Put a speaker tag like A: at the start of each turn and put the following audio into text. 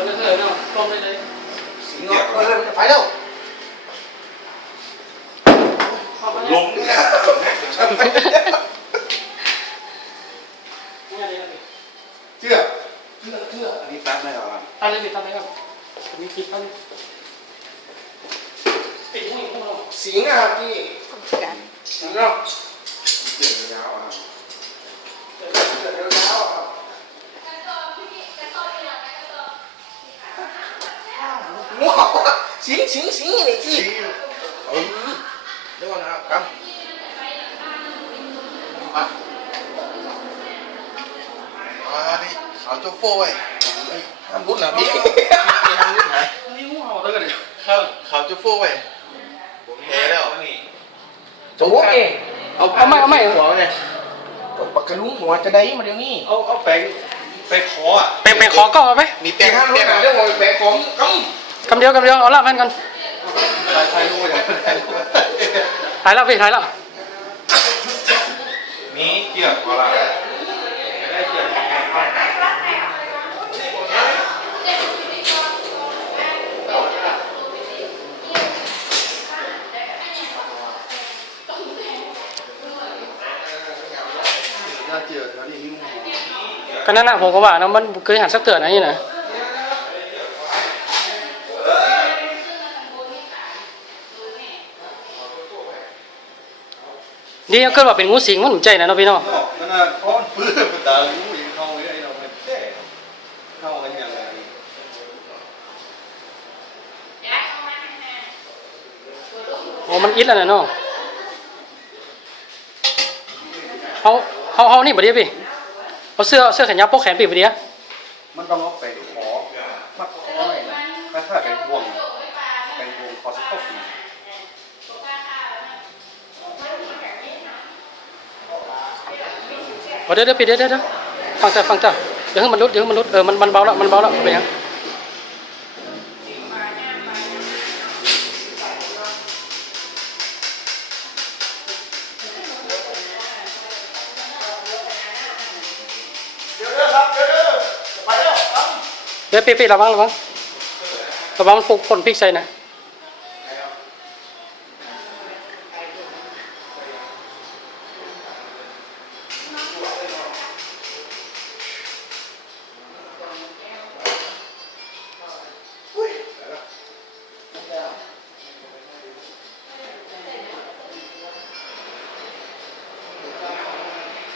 A: มันก็เถอะเนาะต้มได้เลย
B: สิงห์เออมันจะไปแล้ว
A: เข้าไป
B: ล
A: เลย
B: งเนี่ย
A: เนี่ยเลย
B: เชื่อเชื่อเชื่ออันนี้ตัดไม่หรอ
A: ตั้งเลยปิดตั้งเลยครับมีคลิปตั้งเลยปิดหุ้ยพวกเรา
B: สิงห์อะครับพี่สิงห์เนาะเสือยาวอะเสือยาวอะ ว้าวสิงห์สิงห์สิงนี่พี่เออเดี๋ยวก่อนนะครับมา
C: มาดิเอาโจโฟ้ไว้
B: ห้ามรุดนะพี่
C: มีทางนิดนะ
A: นี่งูเห่าตั้งแต่เด็ก
C: ข้าวขาวโจโฟ้ไว้ผมแพ้แล้ว
B: โจ๊กเอง
A: เอาเอาไม่เอาไม่
C: หัวไง
B: ปากกระลุงหัวจะได้มาเดี๋ยวนี้
C: เอาเอาแปรงไปขออะ
A: ไปไปขอก็เอาไป
C: มีแปร
B: แต่
C: ง
B: ห้ามรุ
C: แปร
B: ด
C: ง
B: นะเรื่องของแบกของก
A: คำเดียวคำเดียวเอาละแม่นกัน
C: ใครรู้อย่างใครรู้
A: ถ่ายแล้วพี่ถ่ายแล้ว
C: มีเกี่ยวกับอะไรได้เกี่ยวกับำ
B: น่าเจอแล้วนี่นิ้วหัว
A: ก็นั่นน่ะผมก็ว่านะมันเคยหันสักเตือนนะนี่นะ ดีเอาเกิดว่าเป็นงูสิงมันหนุ่มใจนะเนาะพี่น้อง
C: ขนาดค้อนปื้มตาลูกยังเข้าไม่ได้เราเป็นแท้เข้ากันอย่างไร
A: โอ้มันอิดแล้วนะเนาะเอาเอาเอานี่บ่ดีพี่เอาเสื้อเสื้อแขนยาวปกแขนปีบ่ดีอะ
B: มันต้องเอาไปขอมัดคอหน่อยนะถ้าเป็นวงเป็นวงคอสักเข้าปี
A: เอาเดี๋ยวเดี๋ยวปีเดี๋ยวเดี๋ยวเดี๋ยวฟังจ้ะฟังจ้ะเดี๋ยวให้มันลุดเดี๋ยวให้มันลุดเออมันมันเบาแล้วมันเบาแล้วไปยังเดี๋ยวปีปีระวังระวังระวังมันปลุกผลพริกใส่นะ